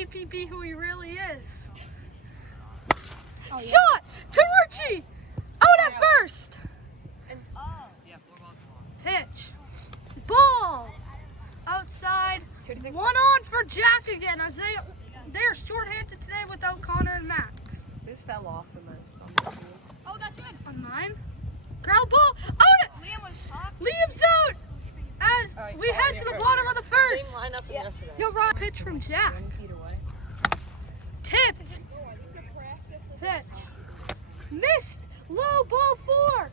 APB who he really is. Oh, yeah. Shot to Richie. Out at first. Pitch. Ball. Outside. 1 on for Jack again. As they are short-handed today without Connor and Max. This fell off the most. Oh, that's good. On mine. Ground ball. Out it. Liam's out. As we head to the bottom of the first. Same lineup from yesterday. Yo, right pitch from Jack. 20 feet away. Tipped. Pitch. Missed. Low ball 4.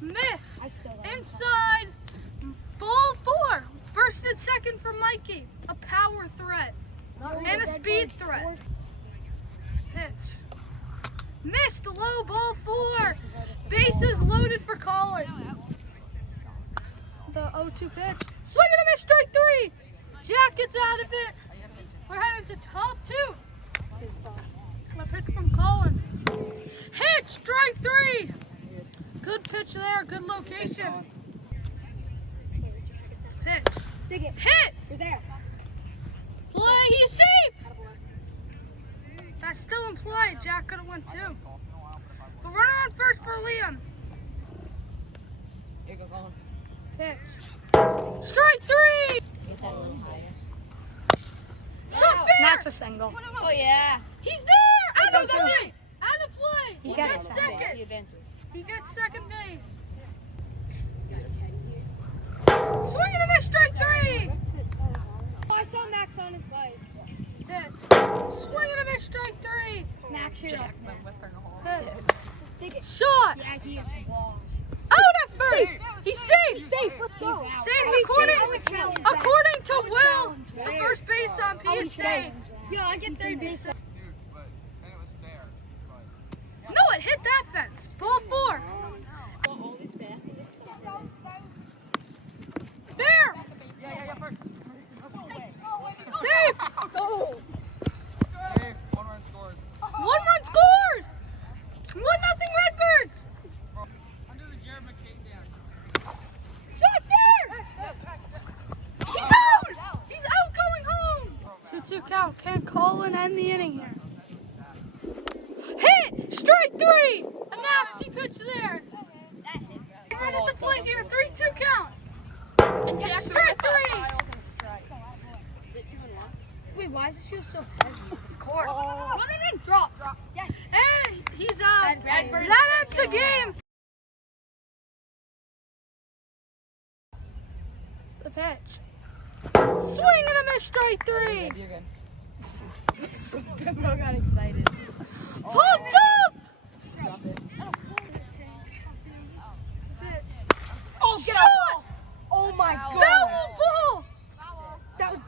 Missed. Inside. Ball 4. First and second for Mikey. A power threat. And a speed threat. Pitch. Missed. Low ball 4. Bases loaded for Colin. The 0-2 pitch. Swing and a miss. Strike 3. Jack gets out of it. We're heading to top 2. A pitch from Colin. Hit. Strike 3. Good pitch there. Good location. Pitch. Hit. You're there. Play. He's safe. That's still in play. Jack could have won 2. But runner on first for Liam. Here go Colin. Pitch. Strike 3. Shot fair. That's a single. Oh yeah. He's there. Out of play. Out of play. He He gets gets second. second. He advances. He gets second base. Swing and a miss. Strike 3. Oh, I saw Max on his bike. Pitch. Swing and a miss. Strike 3. Max, you're Jack been whipping a hole. Pitch. Shot. Yeah, he is wrong. Out at first. He's safe. Safe, let's go. Safe according to Will. The first base on P is safe. Yeah, I get third base. No, it hit that fence. Ball 4. There. Safe. Go. 1 run scores. 1-0 Redbirds. Shot fair. He's out. He's out going home. 2-2 count. Can't Colin end the inning here. Hit. Strike 3. A nasty pitch there. Right at the plate here. 3-2 count. Strike 3. Wait, why does this feel so heavy? It's court. Oh. Run and drop. Yes. And he's out. Redbirds. That ends the game. The pitch. Swing and a miss. Strike 3. You're good. Bro got excited. Pumped up. Drop it. Pitch. Oh, get Shot. out. Oh my Foul god. ball.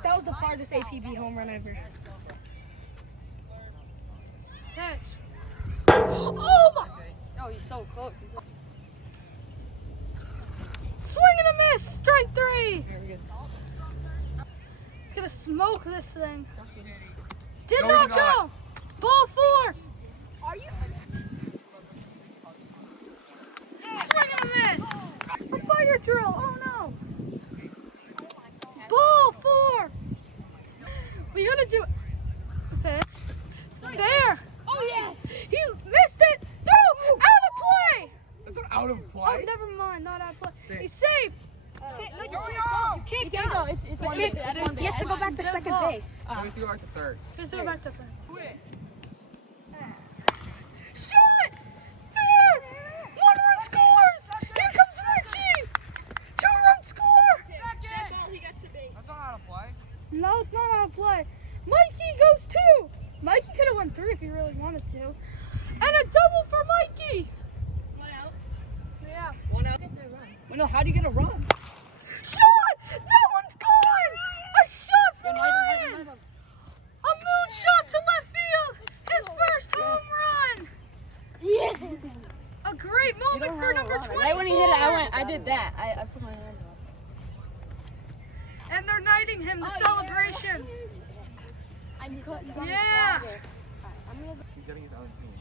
That was the farthest APB home run ever. Pitch. Oh my. Oh, he's so close. Swing and a miss. Strike 3. Very good. He's gonna smoke this thing. Did No, not he did not. go. Ball 4. Are you? Swing and a miss. For fire drill. Oh no. Ball 4. We gotta do pitch. Fair. Oh yes. He missed it. Through. Out of play. That's not out of Oh, play. never mind. Not out of play. Safe. He's safe. You can't go. It's one base. He has to go back to second ball. base. He has to go back to third. Let's go back to third. Shot! Fair! 1 run scores! Here comes Richie! 2-run score! That's not out of play. No, it's not out of play. Mikey goes 2. Mikey could have won 3 if he really wanted to. And a double for Mikey! 1 out. Yeah. 1 out. Well, no, how do you get a run? Shot! That one's gone! A shot from Ryan! A moonshot to left field! His first home run! Yeah. A great moment for number 24. Right when he hit it, I did that. I put my hand up. And they're knighting him, the celebration. Yeah. He's getting his own team.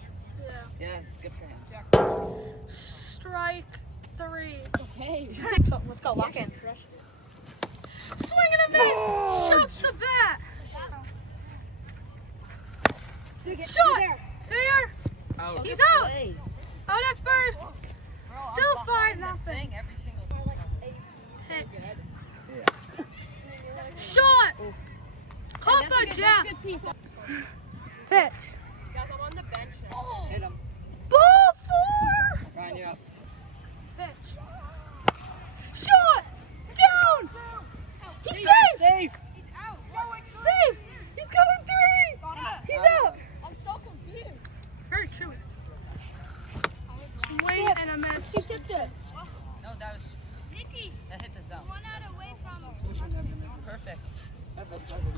Yeah, good for him. Strike 3. Okay. Let's go. Lock in. Shot. Fair. Out. He's out. Out at first. Still 5-0. Pitch. Shot. Caught by Jack. Pitch. Guys, I'm on the bench now. Hit him. Ball 4. Ryan, you up. Pitch. Shot. Down. He's safe. Safe. Safe. He's coming 3. He's out. I'm so confused. Very chewy. Swing and a miss. He tipped it. No, that was. Nikki, That hit the zone. one out away from. Perfect.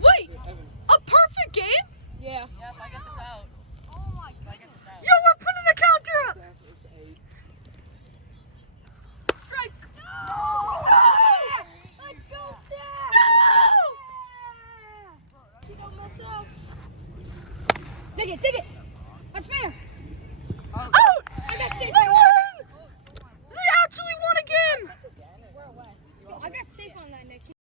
Wait. A perfect game? Yeah. Yeah, if I get this out. Oh my If I get this out. Yo, we're putting the counter up. Strike. Let's go, Dad. You don't mess up. Dig it. That's fair. Out. I got safe. They won. They actually won a game. I got safe on that, Nikki.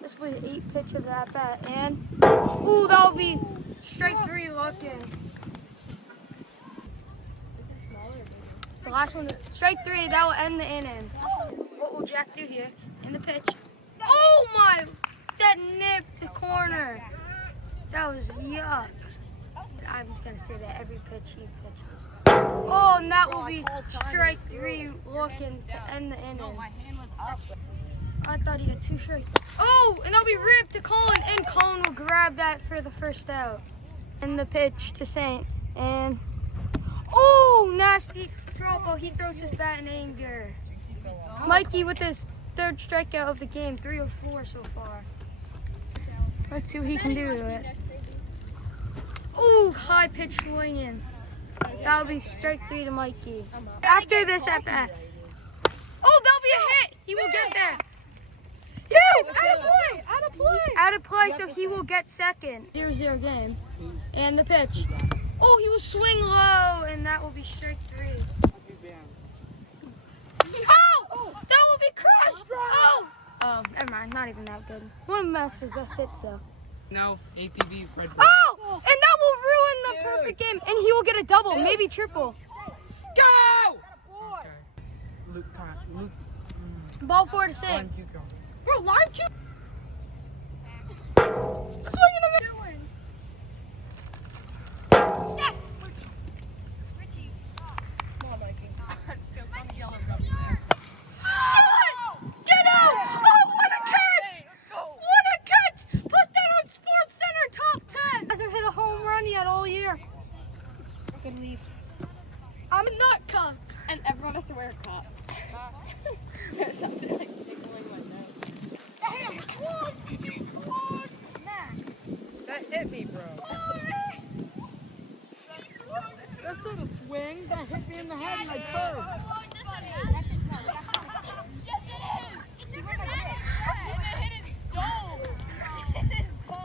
This will be the 8th pitch of that bat, and ooh, that'll be strike 3 looking. The last one, strike 3, that will end the inning. What will Jack do here in the pitch? Oh my, that nipped the corner. That was yuck. I'm gonna say that every pitch he pitches. Oh, and that will be strike 3 looking to end the inning. My hand was up. I thought he had 2 strikes. Oh, and that'll be ripped to Colin, and Colin will grab that for the first out. And the pitch to Saint, and oh, nasty drop. Oh, he throws his bat in anger. Mikey with his 3rd strikeout of the game, 3 or 4 so far. Let's see what he can do to it. Ooh, high pitch swinging. That'll be strike 3 to Mikey. After this at bat. Oh, that'll be a hit. He will get there. 2! Out of play, so he will get second. 0-0 game. And the pitch. Oh, he will swing low, and that will be strike 3. Oh! That will be crushed! Oh! Oh, never mind. Not even that good. One of Max's best hits, though. No, APB, Red Bull. Oh! And that will ruin the perfect game, and he will get a double, maybe triple. Go! Luke, come on. Luke. Ball 4 to Saint. One cucumber. Bro, live cue. Swing and a miss. Yes! Shot! Get out! Oh, what a catch! What a catch! Put that on Sports Center top 10. Hasn't hit a home run yet all year. Fucking leave. I'm a nut cuck. And everyone has to wear a cup. Something like tickling my nose. Damn, swung! Max. That hit me, bro. That's not a swing. That hit me in the head and I turned.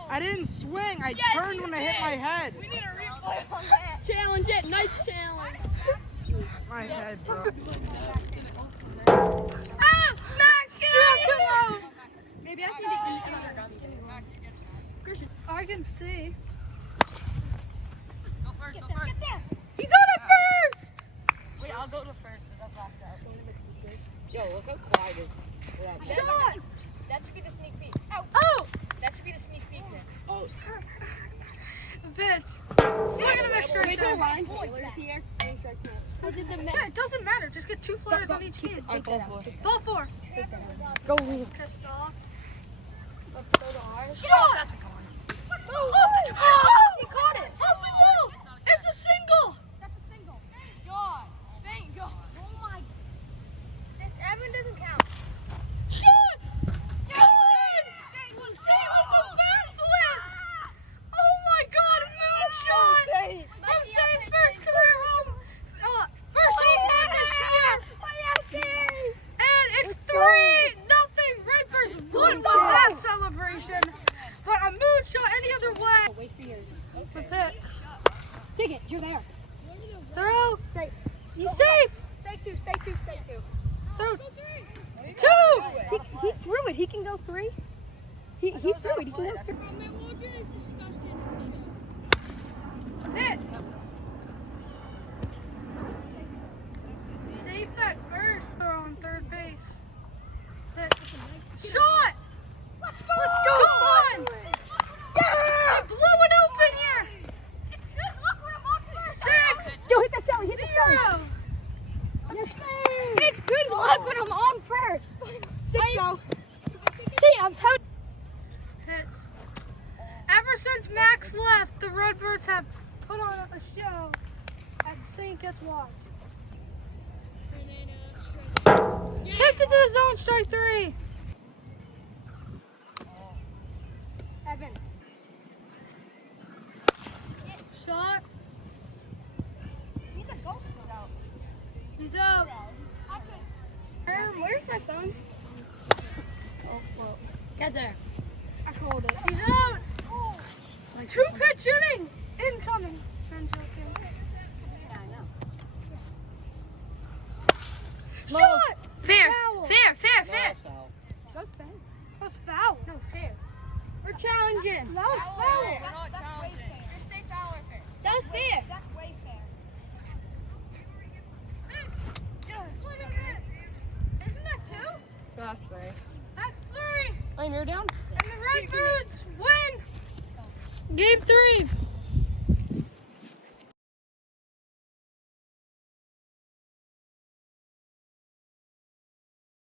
I didn't swing. I turned when I hit my head. We need a replay on that. Challenge it. Nice challenge. My head, bro. Ah! Max, struck him out! Maybe I need to eat another gummy. I can see. Go first, go first. He's on at first! Wait, I'll go to first. That's locked out. Yo, look how quiet it is. Shot! That should be the sneak peek. Oh! That should be the sneak peek. Oh, Pitch. Swing and a miss straight Wait till there. Ryan Taylor's here. Yeah, it doesn't matter. Just get 2 flyers on each team. I go for it. Ball 4. Go. Pissed off. Let's go to ours. Shot! Oh! He caught it! Off the wall! It's a single! That's a single. Thank God. Thank God. Oh my. This Evan doesn't count. Shot! Good! Save with the backflip! Oh my God, a moonshot! From Saint first career home. First home run this year! And it's 3-0 Redbirds. What was that celebration? But a moonshot any other way. Wait for yours. For picks. Dig it. You're there. Throw. Stay. He's safe. Stay 2. Stay 2. Stay 2. Throw. 2. He threw it. He can go 3. He threw it. He can go through. Hit. Safe at first. They're on third base. Hit. Shot. Let's go! Come on. Yeah! They blew it open here. It's good luck when I'm on first. 6, Yo, hit the celly. Hit the celly. 0. Yes, it's good luck when I'm on first. 6-0. See, I'm telling Hit. Ever since Max left, the Redbirds have put on a show as Saint gets walked. Tipped it to the zone, strike 3. Evan. Shot. He's a ghost out. He's out. Where's my phone? Oh, well. Get there. I called it. He's out. 2-pitch inning. Incoming. I'm joking. Shot. Fair. Foul. Fair. That's bad. That was foul. No, fair. We're challenging. That was foul. That's way fair. Just say foul or fair. That was fair. That's way fair. Look at this. Isn't that 2? That's right. That's 3. Oh, you're down? And the Redbirds win. Game 3.